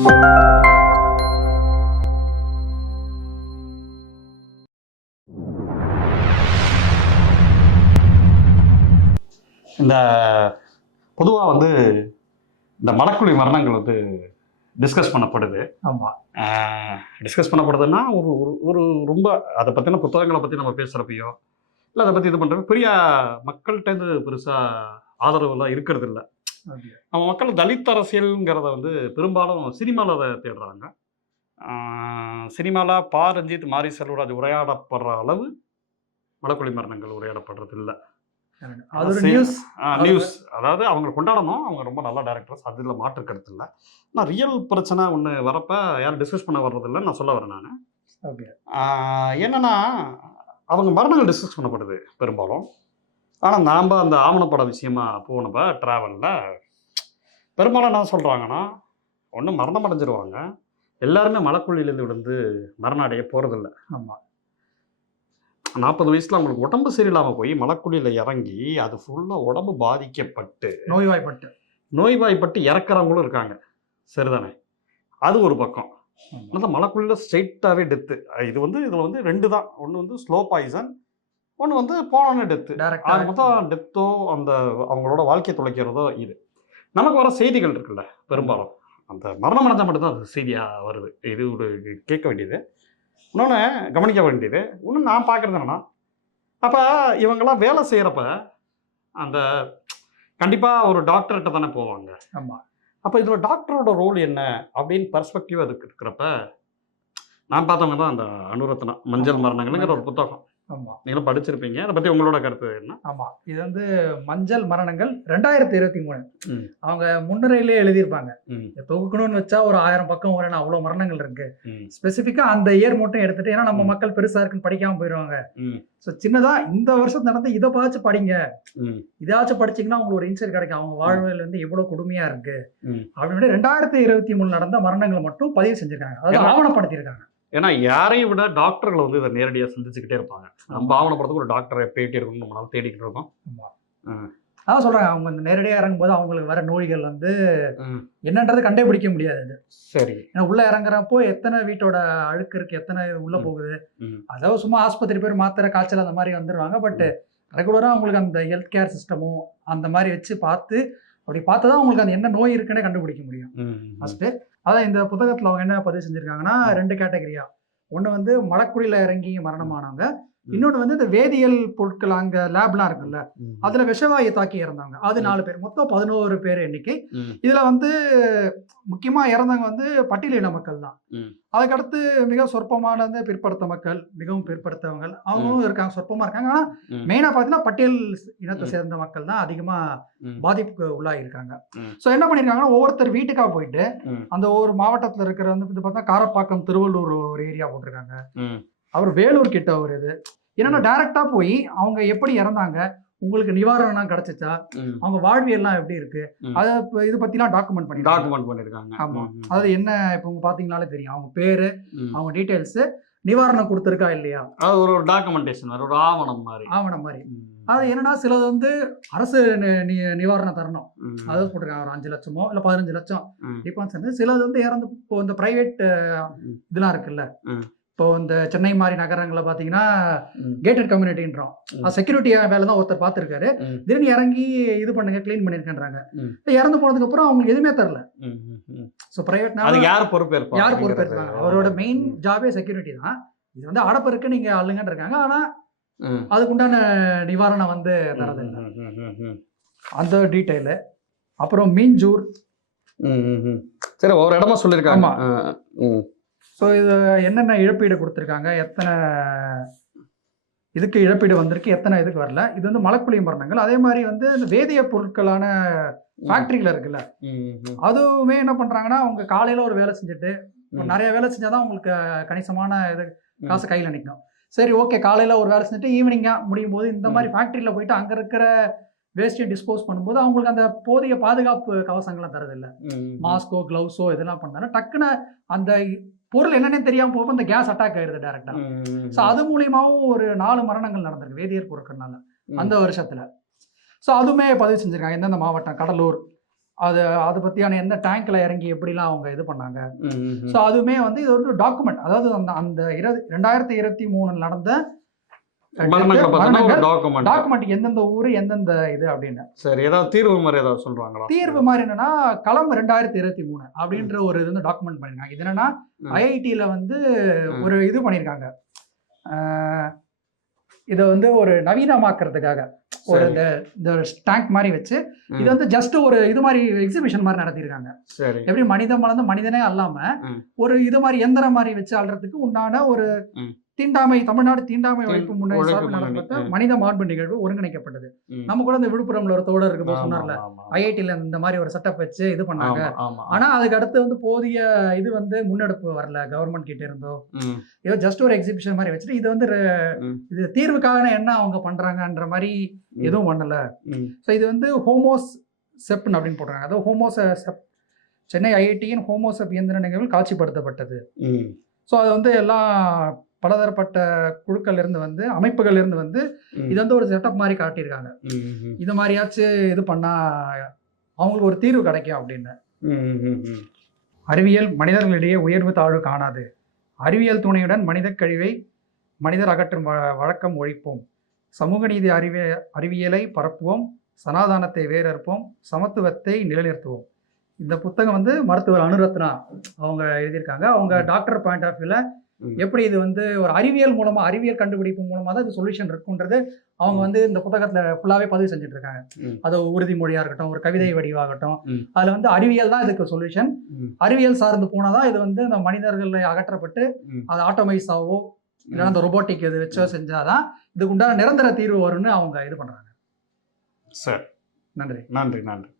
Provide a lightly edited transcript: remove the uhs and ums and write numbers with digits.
இந்த பொதுவாக வந்து இந்த மலக்குழி மரணங்கள் வந்து டிஸ்கஸ் பண்ணப்படுது. ஆமாம், டிஸ்கஸ் பண்ணப்படுதுன்னா ஒரு ஒரு ஒரு ரொம்ப அதை பற்றின புத்தகங்களை பற்றி நம்ம பேசுகிறப்பையோ இல்லை அதை பற்றி இது பண்ணுறப்ப பெரிய மக்கள்கிட்டேருந்து பெருசாக ஆதரவுலாம் இருக்கிறது இல்லை. நம்ம மக்கள் தலித் அரசியலுங்கிறத வந்து பெரும்பாலும் சினிமாவில் அதை தேடுறாங்க. சினிமாவில் பா ரஞ்சித், மாரி செல்வராஜ் உரையாடப்படுற அளவு மலக்குழி மரணங்கள் உரையாடப்படுறது இல்லை. நியூஸ் அதாவது அவங்க கொண்டாடணும், அவங்க ரொம்ப நல்ல டைரக்டர்ஸ், அதில் மாற்று கருத்து இல்லை. ஆனால் ரியல் பிரச்சனை ஒன்று வரப்போ யாரும் டிஸ்கஸ் பண்ண வர்றதில்லைன்னு நான் சொல்ல வரேன். நான் என்னென்னா அவங்க மரணங்கள் டிஸ்கஸ் பண்ணப்படுது பெரும்பாலும். ஆனால் நாம் அந்த ஆவணப்பட விஷயமா போனப்போ ட்ராவலில் பெரும்பாலும் என்ன சொல்கிறாங்கன்னா, ஒன்று மரணம் அடைஞ்சிருவாங்க, எல்லாருமே மலக்குழியிலேருந்து விழுந்து மரணம் அடைய போகிறதில்ல. ஆமாம், 40 வயசில் அவங்களுக்கு உடம்பு சரியில்லாமல் போய் மலக்குழியில் இறங்கி அது ஃபுல்லாக உடம்பு பாதிக்கப்பட்டு நோய்வாய்ப்பட்டு இறக்குறவங்களும் இருக்காங்க. சரிதானே? அது ஒரு பக்கம். ஆனால் மலக்குழியில் ஸ்ட்ரெயிட்டாகவே டெத்து. இதில் வந்து 2 தான். ஒன்று வந்து ஸ்லோ பாய்சன், ஒன்று வந்து போன டெத்து. அது மொத்தம் டெத்தோ அந்த அவங்களோட வாழ்க்கையை தொலைக்கிறதோ. இது நமக்கு வர செய்திகள் இருக்குல்ல, பெரும்பாலும் அந்த மரணம் அடைஞ்சால் மட்டும்தான் அது செய்தியாக வருது. இது ஒரு கேட்க வேண்டியது. இன்னொன்று கவனிக்க வேண்டியது, இன்னும் நான் பார்க்குறது என்னென்னா, அப்போ இவங்கெல்லாம் வேலை செய்கிறப்ப அந்த கண்டிப்பாக ஒரு டாக்டர்கிட்ட தானே போவாங்க. ஆமாம். அப்போ இதில் டாக்டரோட ரோல் என்ன அப்படின்னு பர்ஸ்பெக்டிவ் அதுக்கு இருக்கிறப்ப நான் பார்த்தவங்க தான் அந்த அனுரத்னா மஞ்சள் மரணங்கள்ங்கிற ஒரு புத்தகம். ஆமாம், நீங்களும் படிச்சிருப்பீங்க. அதை பற்றி உங்களோட கருத்து என்ன? ஆமாம், இது வந்து மஞ்சள் மரணங்கள் 2023 அவங்க முன்னுரையிலே எழுதியிருப்பாங்க. தொகுக்கணும்னு வச்சா ஒரு 1000 பக்கம் வரணும், அவ்வளோ மரணங்கள் இருக்கு. ஸ்பெசிஃபிக்காக அந்த இயர் மட்டும் எடுத்துட்டு, ஏன்னா நம்ம மக்கள் பெருசாக இருக்குன்னு படிக்காமல் போயிடுவாங்க. ஸோ சின்னதாக இந்த வருஷம் நடந்து இதை பார்த்து படிங்க, இதாச்சும் படிச்சிங்கன்னா உங்களுக்கு ஒரு இன்சைட் கிடைக்கும், அவங்க வாழ்வில் வந்து எவ்வளோ கொடுமையாக இருக்கு அப்படின்னு 2023 நடந்த மரணங்களை மட்டும் பதிவு செஞ்சுருக்காங்க, அதாவது ஆவணப்படுத்தியிருக்காங்க. ஏன்னா யாரையும் விட டாக்டர்களை வந்து இதை நேரடியாக சந்திச்சுக்கிட்டே இருப்பாங்க. நம்ம ஆவணப்படுறதுக்கு ஒரு டாக்டரை பேட்டி எடுக்கணும்னு நம்மளால தேடிக்கிட்டு இருக்கோம். அதான் சொல்கிறாங்க, அவங்க இந்த நேரடியாக இறங்கும்போது அவங்களுக்கு வர நோய்கள் வந்து என்னன்றது கண்டுபிடிக்க முடியாது. சரி, ஏன்னா உள்ளே இறங்குறப்போ எத்தனை வீட்டோட அழுக்கு இருக்குது, எத்தனை உள்ளே போகுது. அதாவது சும்மா ஆஸ்பத்திரி பேர் மாத்திரை காய்ச்சல் அந்த மாதிரி வந்துடுவாங்க. பட் ரெகுலராக அவங்களுக்கு அந்த ஹெல்த் கேர் சிஸ்டமும் அந்த மாதிரி வச்சு பார்த்து அப்படி பார்த்து தான் அவங்களுக்கு அந்த என்ன நோய் இருக்குன்னே கண்டுபிடிக்க முடியும். ஃபஸ்ட்டு அதான் இந்த புத்தகத்தில் அவங்க என்ன பதிவு செஞ்சுருக்காங்கன்னா, 2 கேட்டகரியா. ஒன்று வந்து மலக்குழியில் இறங்கி மரணமானவங்க, இன்னொன்று வந்து இந்த வேதியியல் பொருட்கள் அங்கே லேப்லாம் இருக்குல்ல, அதில் விஷவாயு தாக்கி இறந்தாங்க. அது 4 பேர், மொத்தம் 11 பேர் எண்ணிக்கை. இதில் வந்து முக்கியமாக இறந்தவங்க வந்து பட்டியலின மக்கள் தான். அதுக்கடுத்து மிக சொற்பமான பிற்படுத்த மக்கள், மிகவும் பிற்படுத்தவங்க அவங்களும் இருக்காங்க, சொற்பமாக இருக்காங்க. ஆனால் மெயினாக பார்த்தீங்கன்னா பட்டியல் இனத்தை சேர்ந்த மக்கள் தான் அதிகமாக பாதிப்புக்கு உள்ளாகிருக்காங்க. ஸோ என்ன பண்ணியிருக்காங்கன்னா, ஒவ்வொருத்தர் வீட்டுக்காக போயிட்டு அந்த ஒவ்வொரு மாவட்டத்தில் இருக்கிற வந்து பார்த்தா காரப்பாக்கம், திருவள்ளூர் ஒரு ஏரியா போட்டிருக்காங்க, அவர் வேலூர் கிட்ட ஒரு இது. ஏன்னா டைரக்டா போய் அவங்க எப்படி இறந்தாங்க, உங்களுக்கு நிவாரணம் கிடைச்சிச்சா, அவங்க வாழ்வியல்லாம் எப்படி இருக்கு, அதை இது பத்திலாம் டாக்குமெண்ட் பண்ணிருக்காங்க. ஆமா, அதாவது என்ன இப்போ உங்க பாத்தீங்கன்னாலே தெரியும், அவங்க பேரு, அவங்க டீடைல்ஸ், நிவாரணம் கொடுத்துருக்கா இல்லையா, அது ஒரு டாக்குமெண்டேஷன், ஒரு ஆவணம் மாதிரி. அது என்னன்னா, சிலது வந்து அரசு நிவாரணம் தரணும், அதாவது போட்டிருக்காங்க ஒரு 5 லட்சமோ இல்லை 15 லட்சம் டிபான்ஸ். சிலது வந்து இறந்து இப்போ இந்த பிரைவேட் இதெல்லாம் இருக்குல்ல, இப்போ இந்த சென்னை மாதிரி நகரங்களை பார்த்தீங்கன்னா கேட்டட் கம்யூனிட்டின்றோம், செக்யூரிட்டி வேலை தான் ஒருத்தர் பார்த்துருக்காரு, திடீர்னு இறங்கி இது பண்ணுங்க கிளீன் பண்ணியிருக்கேன்றாங்க. இறந்து போனதுக்கு அப்புறம் அவங்களுக்கு எதுவுமே தரல. ஸோ பிரைவேட்னா யார் பொறுப்பேற்பாங்க? அவரோட மெயின் ஜாபே செக்யூரிட்டி தான். இது வந்து அடப்பு இருக்கு, நீங்க அள்ளுங்கன்னு இருக்காங்க, ஆனால் அதுக்குண்டான நிவாரணம் வந்து தரதில்லை. அந்த டீட்டெயிலு. அப்புறம் மீஞ்சூர், சரி, ஒரு இடமா சொல்லியிருக்காங்க. ஸோ இது என்னென்ன இழப்பீடு கொடுத்துருக்காங்க, எத்தனை இதுக்கு இழப்பீடு வந்திருக்கு, எத்தனை இதுக்கு வரல. இது வந்து மலக்குழி மரணங்கள். அதே மாதிரி வந்து இந்த வேதிய பொருட்களான ஃபேக்ட்ரிகள் இருக்குல்ல, அதுவுமே என்ன பண்ணுறாங்கன்னா, அவங்க காலையில் ஒரு வேலை செஞ்சுட்டு நிறைய வேலை செஞ்சால் தான் உங்களுக்கு கணிசமான இது காசு கையில் நிற்கும். சரி, ஓகே, காலையில் ஒரு வேலை செஞ்சுட்டு ஈவினிங்காக முடியும் போது இந்த மாதிரி ஃபேக்ட்ரியில் போயிட்டு அங்கே இருக்கிற வேஸ்ட்டை டிஸ்போஸ் பண்ணும்போது அவங்களுக்கு அந்த போதிய பாதுகாப்பு கவசங்கள்லாம் தரதில்லை. மாஸ்கோ, க்ளவுஸோ இதெல்லாம் பண்ணாலும் டக்குன்னு அந்த பொருள் என்னன்னே தெரியாமல் போக அந்த கேஸ் அட்டாக் ஆயிடுது டைரக்டா. ஸோ அது மூலியமாகவும் ஒரு 4 மரணங்கள் நடந்திருக்கு வேதியியல் பொருட்கள்னால அந்த வருஷத்துல. ஸோ அதுவுமே பதிவு செஞ்சிருக்காங்க. எந்தெந்த மாவட்டம்: கடலூர், அதை பற்றியான எந்த டேங்க்ல இறங்கி எப்படிலாம் அவங்க இது பண்ணாங்க. ஸோ அதுவுமே வந்து இது ஒரு டாக்குமெண்ட். அதாவது அந்த 2023 நடந்த டாக்குமெண்ட் எந்தெந்த ஊர் எந்தெந்த இது அப்படின்னு. சரி, ஏதாவது தீர்வு மாதிரி ஏதாவது சொல்றாங்களா? தீர்வு மாதிரி என்னன்னா களம் 2023 அப்படின்ற ஒரு இது வந்து டாக்குமெண்ட் பண்ணிருக்காங்க. இது என்னன்னா ஐஐடியில வந்து ஒரு இது பண்ணியிருக்காங்க. இதை வந்து ஒரு நவீனமாக்குறதுக்காக ஒரு இந்த டேங்க் மாதிரி வச்சு இது வந்து ஜஸ்ட் ஒரு இது மாதிரி எக்ஸிபிஷன் மாதிரி நடத்திருக்காங்க. எப்படி மனிதன் வளர்ந்து மனிதனே அல்லாம ஒரு இது மாதிரி எந்திரம் மாதிரி வச்சு ஆள்றதுக்கு உண்டான ஒரு தீண்டாமை தமிழ்நாடு தீண்டாமை ஒழிப்பு முன்னெடுப்பு நடத்த மனித மாண்பு நிகழ்வு ஒருங்கிணைக்கப்பட்டது. நம்ம கூட இந்த விழுப்புரம்ல ஒரு தோழர் இருக்கு சொன்னார்ல, ஐஐடியில இந்த மாதிரி ஒரு செட்டப் வச்சு இது பண்ணாங்க. ஆனா அதுக்கு அடுத்து வந்து போதிய இது வந்து முன்னெடுப்பு வரல கவர்மெண்ட் கிட்ட இருந்தோ. ஏதோ ஜஸ்ட் ஒரு எக்ஸிபிஷன் மாதிரி வச்சுட்டு இது வந்து இது தீர்வுக்காக என்ன அவங்க பண்றாங்கன்ற மாதிரி எதுவும் பண்ணல. ஸோ இது வந்து ஹோமோசெப்ட் அப்படின்னு போடுறாங்க. அதாவது ஹோமோசெப் சென்னை ஐஐடியின் ஹோமோசெப் இயந்திர நிகழ்வில் காட்சிப்படுத்தப்பட்டது. ஸோ அது வந்து எல்லாம் பலதரப்பட்ட குழுக்கள் இருந்து வந்து அமைப்புகள் இருந்து வந்து இது வந்து ஒரு செட்டப் மாதிரி காட்டியிருக்காங்க. இது மாதிரியாச்சும் இது பண்ணா அவங்களுக்கு ஒரு தீர்வு கிடைக்கும் அப்படின்னு. அறிவியல் மனிதர்களிடையே உயர்வு தாழ்வு காணாது. அறிவியல் துணையுடன் மனித கழிவை மனிதர் அகற்றும் வழக்கம் ஒழிப்போம். சமூக நீதி அறிவியலை பரப்புவோம். சனாதானத்தை வேறறுப்போம். சமத்துவத்தை நிலைநிறுத்துவோம். இந்த புத்தகம் வந்து மருத்துவர் அனுரத்னா அவங்க எழுதியிருக்காங்க. அவங்க டாக்டர் பாயிண்ட் ஆஃப் வியூல எப்படி இது வந்து ஒரு அறிவியல் மூலமா அறிவியல் கண்டுபிடிப்பு மூலமா தான் இது சொல்யூஷன் இருக்குன்றது அவங்க வந்து இந்த புத்தகத்துல ஃபுல்லாவே பதிவு செஞ்சுட்டு இருக்காங்க. அது உறுதிமொழியா இருக்கட்டும், ஒரு கவிதை வடிவாகட்டும், அதுல வந்து அறிவியல் தான் இதுக்கு சொல்யூஷன். அறிவியல் சார்ந்து போனாதான் இது வந்து இந்த மனிதர்களை அகற்றப்பட்டு அது ஆட்டோமைஸாவோ இல்லைன்னா அந்த ரொபோட்டிக் இது வச்சோ செஞ்சாதான் இதுக்கு உண்டான நிரந்தர தீர்வு வரும்னு அவங்க இது பண்றாங்க. சார், நன்றி. நன்றி. நன்றி.